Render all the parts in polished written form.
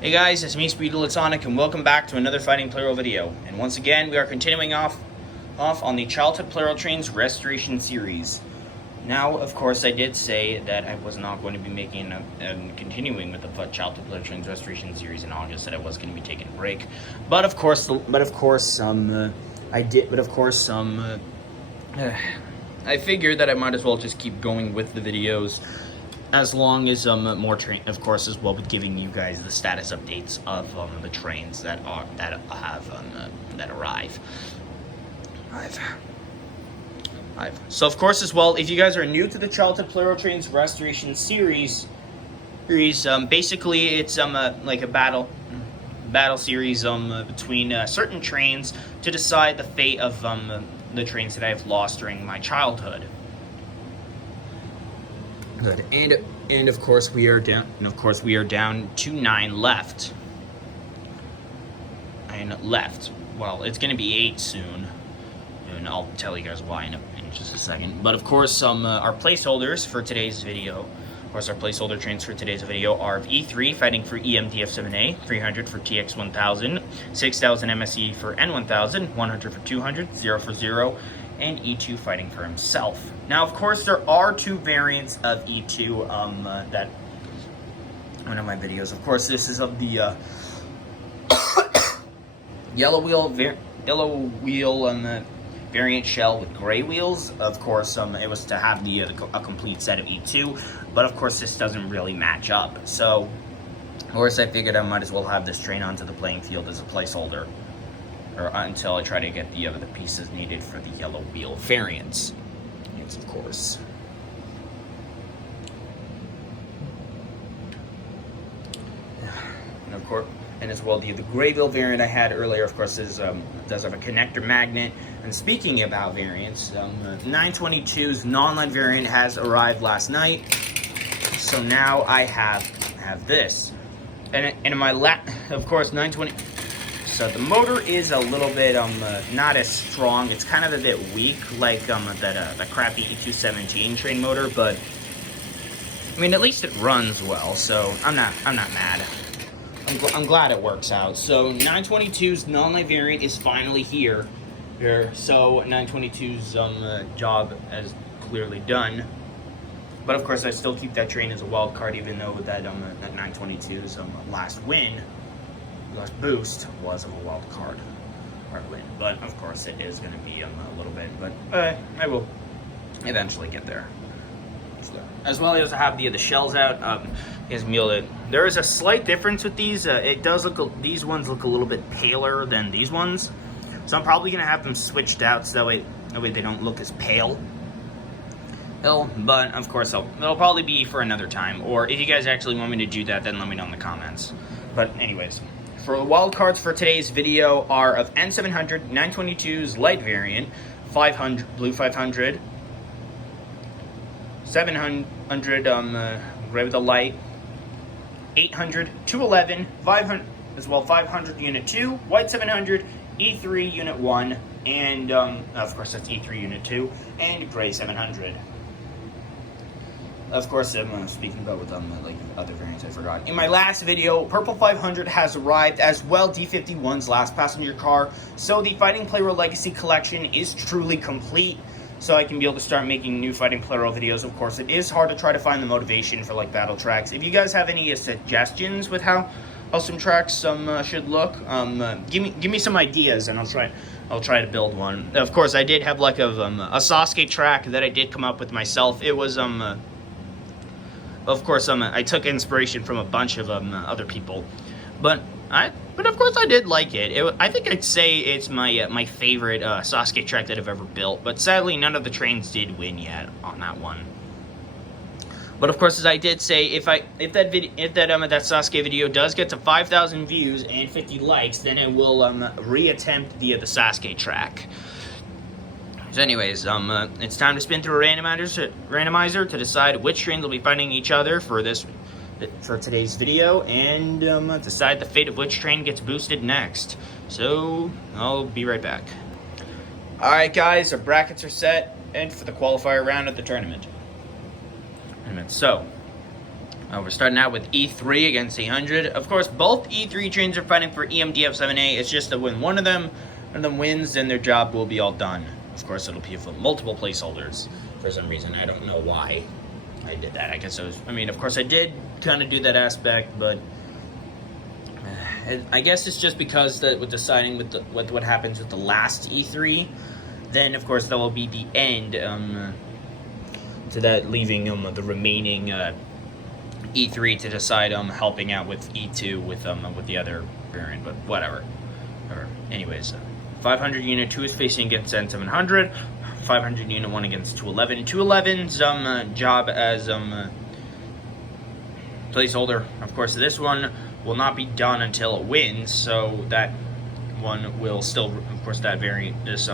Hey guys, it's me, Sonic, and welcome back to another Fighting Plarail video. And once again, we are continuing off on the Childhood Plarail Trains Restoration Series. Now, of course, I did say that I was not going to be making and continuing with the Childhood Plarail Trains Restoration Series in August. That I was going to be taking a break, I figured that I might as well just keep going with the videos. As long as more train, of course, as well with giving you guys the status updates of the trains that arrive. So of course as well, if you guys are new to the Childhood Plarail Trains Restoration Series, basically it's like a battle series between certain trains to decide the fate of the trains that I have lost during my childhood. Good. And of course we are down. And of course we are down to 9 left. Well, it's gonna be 8 soon, and I'll tell you guys why in just a second. But of course, our placeholders for today's video. Of course, our placeholder trains for today's video are E3 fighting for EMDF7A, 300 for TX1000, 6000 MSE for N1000, 100 for 200, 0 for 0. And E2 fighting for himself. Now, of course, there are 2 variants of E2 that one of my videos. Of course, this is of the yellow wheel variant shell with gray wheels. Of course, it was to have a complete set of E2, but of course, this doesn't really match up. So, of course, I figured I might as well have this train onto the playing field as a placeholder. Or until I try to get the pieces needed for the yellow wheel variants. Yes, of course. And as well, the gray wheel variant I had earlier, of course, does have a connector magnet. And speaking about variants, 922's non-line variant has arrived last night. So now I have this, and in my of course, 920. So the motor is a little bit not as strong. It's kind of a bit weak, like that crappy E217 train motor. But I mean, at least it runs well. So I'm not mad. I'm glad it works out. So 922's non-line variant is finally here. So 922's job is clearly done. But of course, I still keep that train as a wild card, even though that 922's last boost was of a wild card win. But of course it is going to be a little bit, but I will eventually get there. As well as I have the shells out. There is a slight difference with these. These ones look a little bit paler than these ones, so I'm probably going to have them switched out so that way they don't look as pale. But of course it'll probably be for another time, or if you guys actually want me to do that, then let me know in the comments. But anyways, for the wildcards for today's video are of N700, 922's light variant, 500, blue 500, 700, gray with the light, 800, 211, 500, as well 500 Unit 2, white 700, E3 Unit 1, and of course that's E3 Unit 2, and gray 700. Of course, I'm speaking about with like other variants I forgot. In my last video, Purple 500 has arrived, as well D51's last passenger car. So the Fighting Plarail Legacy Collection is truly complete. So I can be able to start making new Fighting Plarail videos. Of course, it is hard to try to find the motivation for like battle tracks. If you guys have any suggestions with how some tracks should look, give me some ideas, and I'll try to build one. Of course, I did have like a Sasuke track that I did come up with myself. It was Of course, I took inspiration from a bunch of other people, but of course I did like it. I think I'd say it's my favorite Sasuke track that I've ever built. But sadly, none of the trains did win yet on that one. But of course, as I did say, if that Sasuke video does get to 5,000 views and 50 likes, then I will reattempt the Sasuke track. So anyways, it's time to spin through a randomizer to decide which trains will be fighting each other for today's video, and decide the fate of which train gets boosted next. So I'll be right back. Alright guys, our brackets are set, and for the qualifier round of the tournament. So, We're starting out with E3 against 800. Of course, both E3 trains are fighting for EMDF7A. It's just that when one of them wins, then their job will be all done. Of course, it'll be for multiple placeholders for some reason. I don't know why I did that. I guess it was, I mean, of course, I did kind of do that aspect, but I guess it's just because that with deciding with what happens with the last E3, then of course that will be the end to that, leaving the remaining E3 to decide helping out with E2 with the other variant, but whatever. Anyways, 500 unit 2 is facing against N700. 500 unit 1 against 211. 211's job as placeholder. Of course, this one will not be done until it wins, so that one will still, of course, that variant, this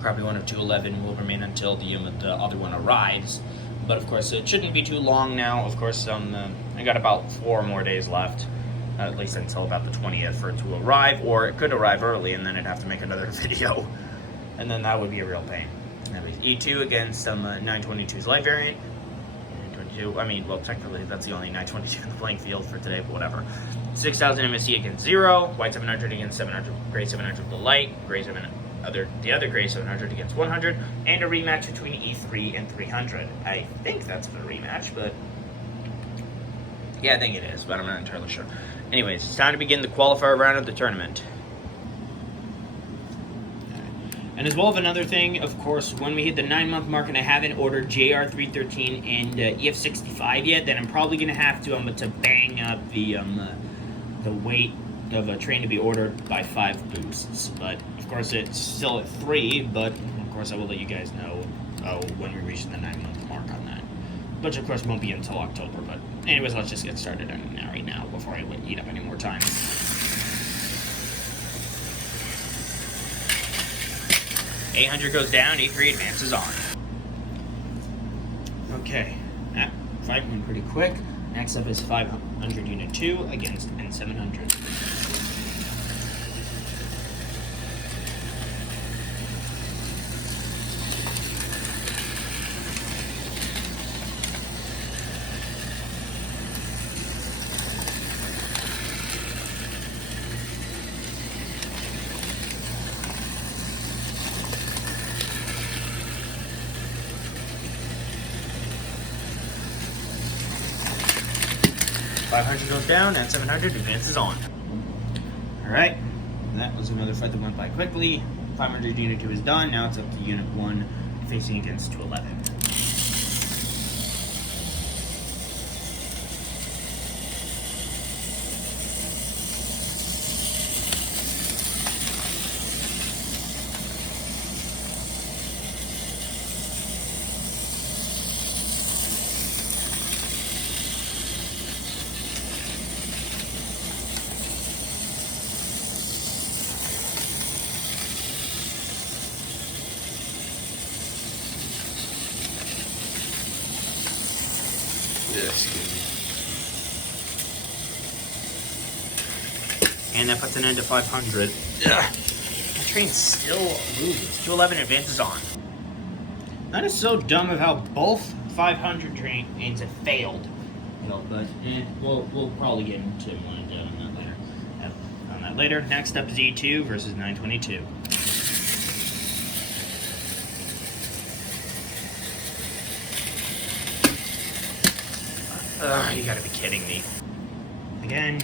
crappy one of 211 will remain until the other one arrives. But of course, it shouldn't be too long now. Of course, I got about 4 more days left, at least until about the 20th for it to arrive, or it could arrive early and then I'd have to make another video, and then that would be a real pain. Anyways, E2 against 922's light variant. 922, I mean, well, technically that's the only 922 in the playing field for today, but whatever. 6,000 MSC against 0, white 700 against 700, gray 700 with the light, gray 700. The other gray 700 against 100, and a rematch between E3 and 300. I think that's a rematch, but yeah, I think it is, but I'm not entirely sure. Anyways, it's time to begin the qualifier round of the tournament. And as well as another thing, of course, when we hit the 9-month mark and I haven't ordered JR313 and EF65 yet, then I'm probably gonna have to bang up the weight of a train to be ordered by 5 boosts. But of course, it's still at 3. But of course, I will let you guys know when we reach the 9-month mark on that. Which of course won't be until October. But anyways, let's just get started right now before I eat up any more time. $800 goes down, E3 advances on. Okay, that fight went pretty quick. Next up is 500 unit 2 against N700. $500 goes down, and $700 advances on. Alright, that was another fight that went by quickly. 500 unit 2 is done, now it's up to unit 1 facing against 211. And that puts an end to 500. Ugh. The train still loses. 211 advances on. That is so dumb of how both 500 trains have failed. You know, but we'll probably get into on that later. Next up is E2 versus 922. Ugh, you gotta be kidding me. Again.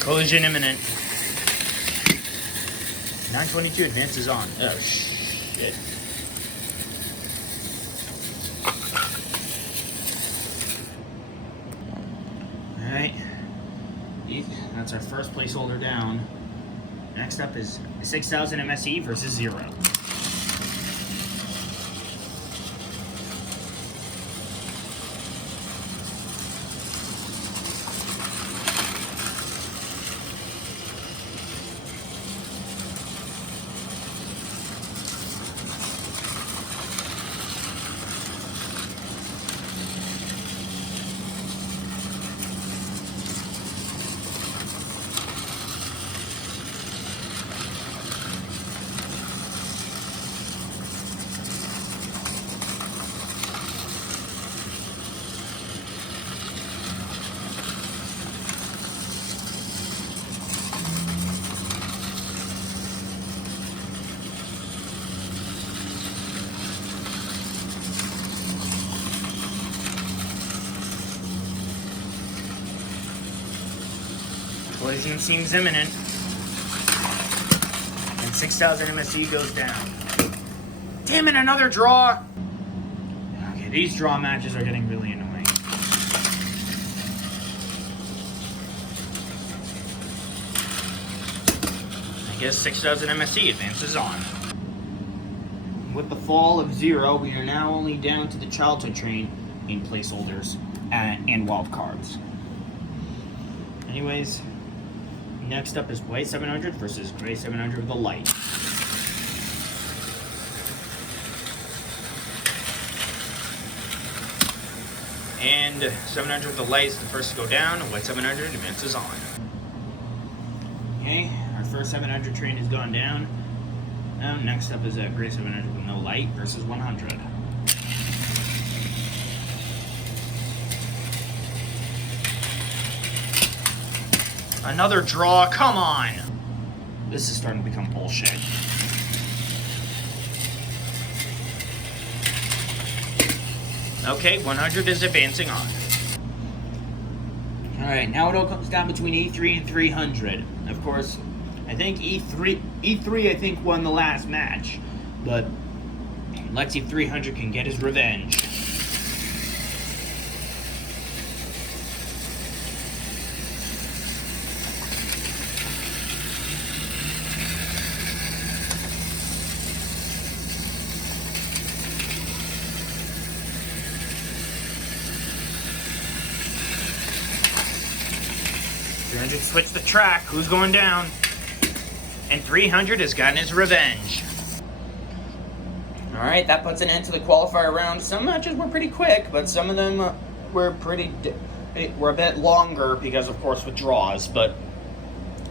Collision imminent. 922 advances on. Oh, shit. Alright. That's our first placeholder down. Next up is 6,000 MSE versus 0. Collision seems imminent. And 6,000 MSE goes down. Damn it, another draw! Okay, these draw matches are getting really annoying. I guess 6,000 MSE advances on. With the fall of 0, we are now only down to the childhood train in placeholders and wild cards. Anyways, next up is white 700 versus gray 700 with a light. And 700 with the light is the first to go down, and white 700 advances on. Okay, our first 700 train has gone down. Next up is a gray 700 with no light versus 100. Another draw, come on! This is starting to become bullshit. Okay, 100 is advancing on. Alright, now it all comes down between E3 and 300. Of course, I think E3 I think won the last match, but let's see if 300 can get his revenge. Switch the track. Who's going down? And 300 has gotten his revenge. Alright, that puts an end to the qualifier round. Some matches were pretty quick, but some of them were a bit longer because, of course, with draws. But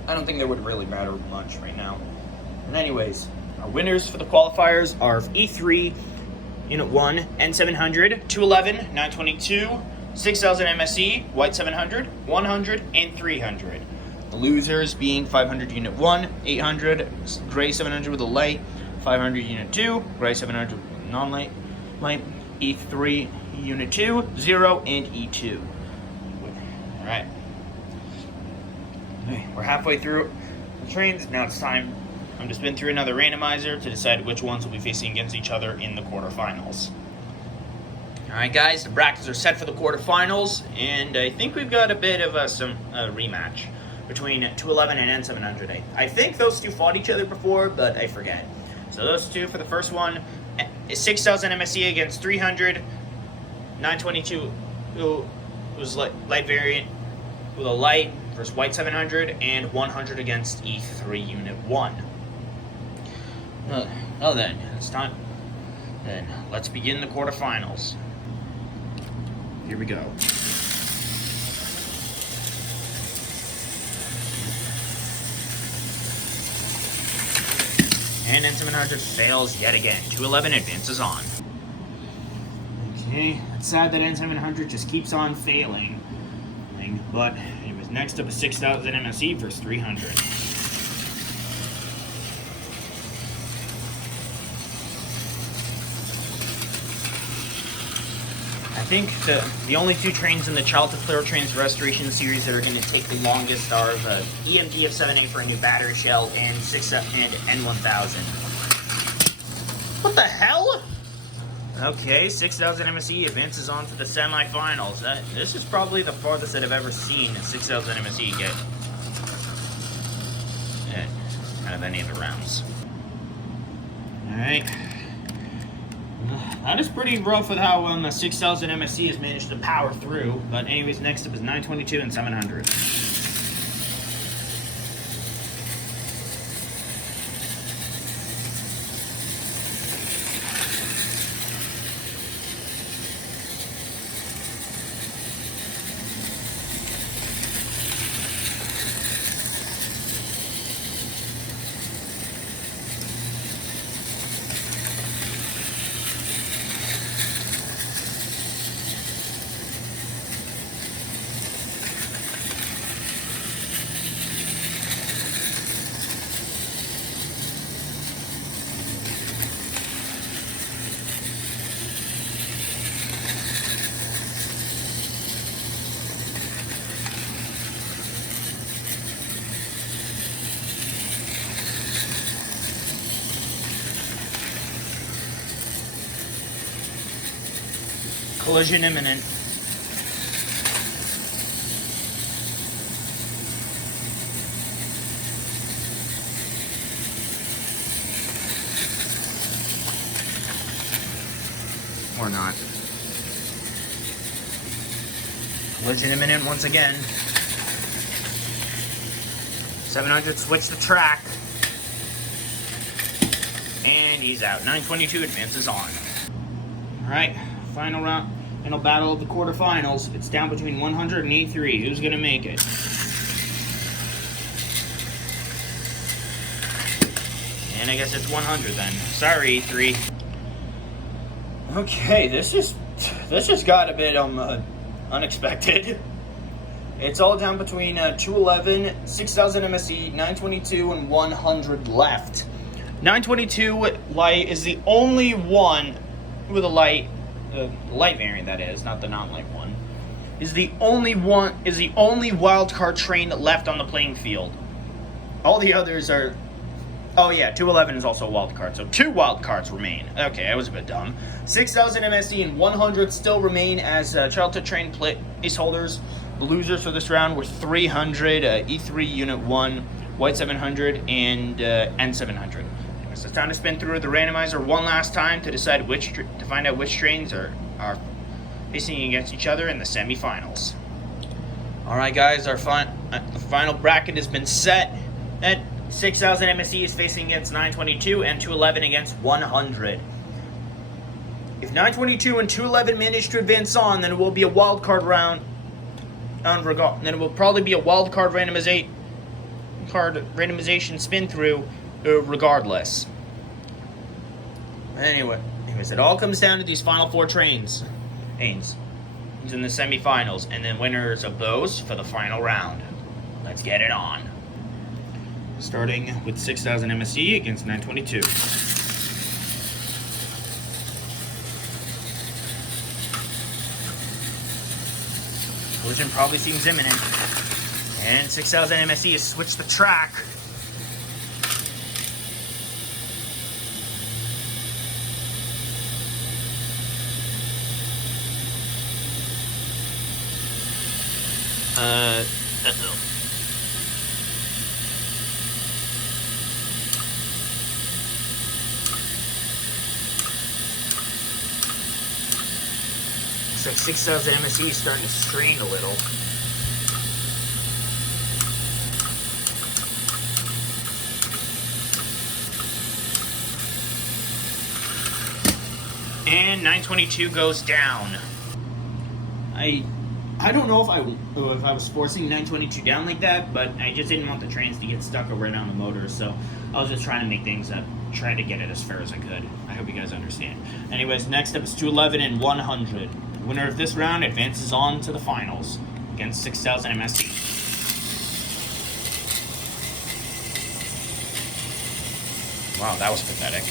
I don't think that would really matter much right now. And anyways, our winners for the qualifiers are E3, Unit 1, N700, 211, 922, 6,000 MSE, white 700, 100, and 300. The losers being 500 Unit 1, 800, gray 700 with a light, 500 Unit 2, gray 700 with non-light, light, E3, Unit 2, 0, and E2. Alright. Okay, we're halfway through the trains. Now it's time to spin through another randomizer to decide which ones will be facing against each other in the quarterfinals. Alright guys, the brackets are set for the quarterfinals, and I think we've got a bit of some rematch between 211 and N700. I think those two fought each other before, but I forget. So those two for the first one, 6,000 MSE against 300, 922 was light variant with a light versus white 700, and 100 against E3 Unit 1. Well then, it's time. Then let's begin the quarterfinals. Here we go. And N700 fails yet again. 211 advances on. Okay, it's sad that N700 just keeps on failing. But anyways, next up is 6,000 MSE versus 300. I think the only two trains in the Childhood Plarail Trains Restoration Series that are going to take the longest are EMD of 7A for a new battery shell and N1000. What the hell? Okay, 6,000 MSE advances on to the semifinals. This is probably the farthest that I've ever seen 6,000 MSE get. out of any of the rounds. Alright. That is pretty rough with how the 6000 MSC has managed to power through. But anyways, next up is 922 and 700. Collision imminent. Or not. Collision imminent once again. 700 switch the track. And he's out. 922 advances on. Alright, final round. Final battle of the quarterfinals. It's down between 100 and E3. Who's going to make it? And I guess it's 100 then. Sorry, E3. Okay, this just got a bit unexpected. It's all down between 211, 6000 MSE, 922, and 100 left. 922 light is the only one with a light variant, that is, not the non-light one, is the only wild card train left on the playing field. All the others are. Oh yeah, 211 is also a wild card, so 2 wild cards remain. Okay, I was a bit dumb. 6000 MSD and 100 still remain as childhood train placeholders. The losers for this round were 300, E3 Unit 1, White 700, and N700. So it's time to spin through the randomizer one last time to decide to find out which trains are facing against each other in the semifinals. All right, guys, our the final bracket has been set. At 6000 MSE is facing against 922 and 211 against 100. If 922 and 211 manage to advance on, then it will be a wild card round. Then it will probably be a wild card randomization spin through. Regardless. Anyways, it all comes down to these final 4 trains in the semifinals, and then winners of those for the final round. Let's get it on. Starting with 6000 MSE against 922. Collision probably seems imminent. And 6000 MSE has switched the track. Uh-oh. Looks like 6000 MSE is starting to strain a little. And 922 goes down. I don't know if I was forcing 922 down like that, but I just didn't want the trains to get stuck around the motor, so I was just trying to make things up, trying to get it as fair as I could. I hope you guys understand. Anyways, next up is 211 and 100. The winner of this round advances on to the finals against 6000 MSE. Wow, that was pathetic.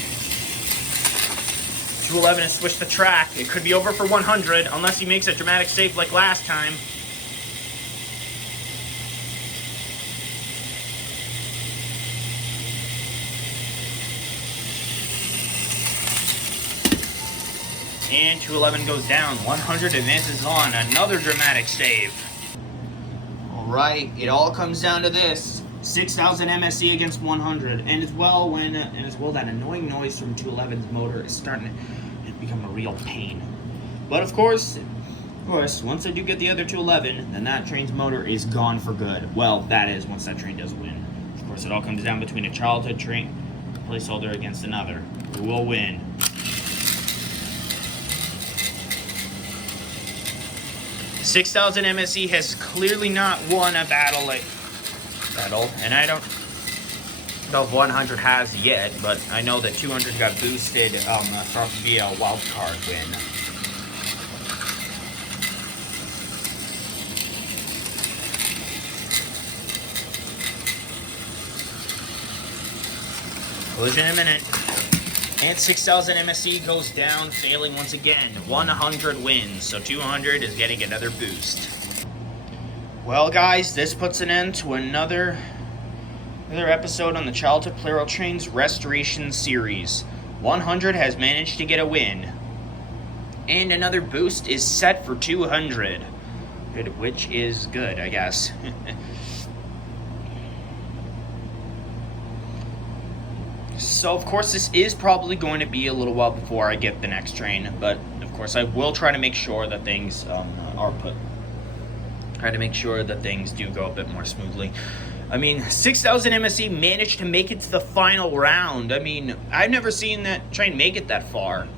211 has switched the track. It could be over for 100 unless he makes a dramatic save like last time. And 211 goes down. 100 advances on. Another dramatic save. Alright, it all comes down to this. 6,000 MSE against 100, and as well that annoying noise from 211's motor is starting to become a real pain. But of course, once I do get the other 211, then that train's motor is gone for good. Well, that is once that train does win. Of course, it all comes down between a childhood train placeholder against another. Who will win? $6,000 MSE has clearly not won a battle, and I don't know if 100 has yet, but I know that 200 got boosted via a wild card win. Collision imminent. And 6,000 MSE goes down, failing once again. 100 wins, so 200 is getting another boost. Well, guys, this puts an end to another episode on the Childhood Plarail Trains Restoration Series. 100 has managed to get a win. And another boost is set for 200. Which is good, I guess. So, of course, this is probably going to be a little while before I get the next train, but, of course, I will try to make sure that things try to make sure that things do go a bit more smoothly. I mean, 6,000 MSE managed to make it to the final round. I mean, I've never seen that train make it that far,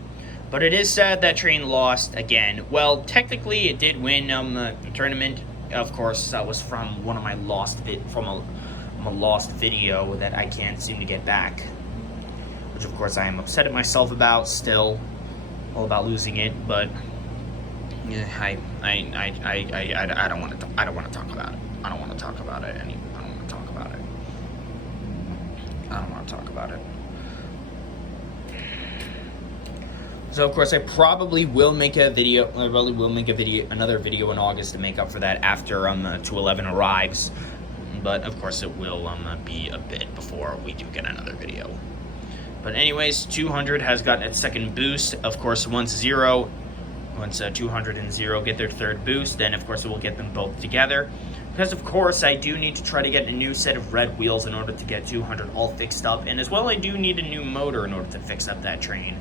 but it is sad that train lost again. Well, technically, it did win the tournament. Of course, that was from one of my lost video that I can't seem to get back. Which of course I am upset at myself about still, all about losing it, but yeah, I don't want to talk about it. I don't want to talk about it. So of course I probably will make a video. Another video in August to make up for that after 211 arrives. But of course it will be a bit before we do get another video. But anyways, 200 has gotten its second boost. Of course, once 200 and 0 get their third boost, then of course it will get them both together. Because of course I do need to try to get a new set of red wheels in order to get 200 all fixed up. And as well, I do need a new motor in order to fix up that train.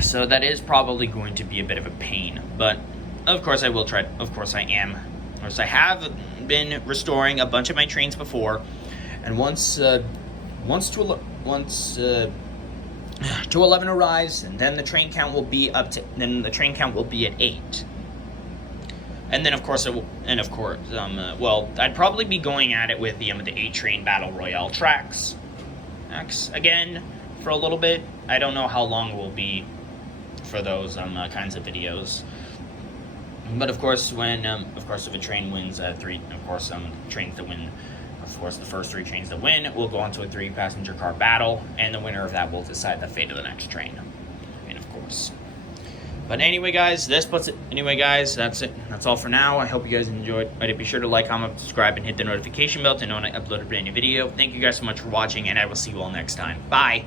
So that is probably going to be a bit of a pain. But of course I will try. Of course I am. Of course I have been restoring a bunch of my trains before. And once 211 arrives, and then the train count will be at 8. And then of course well, I'd probably be going at it with the 8 train battle royale tracks again for a little bit. I don't know how long it will be for those kinds of videos. But of course, when if a train wins 3, trains that win. Of course, the first 3 trains that win will go on to a 3-passenger car battle, and the winner of that will decide the fate of the next train. And of course. But anyway, guys, that's it. That's all for now. I hope you guys enjoyed. Be sure to like, comment, subscribe, and hit the notification bell to know when I upload a brand new video. Thank you guys so much for watching, and I will see you all next time. Bye.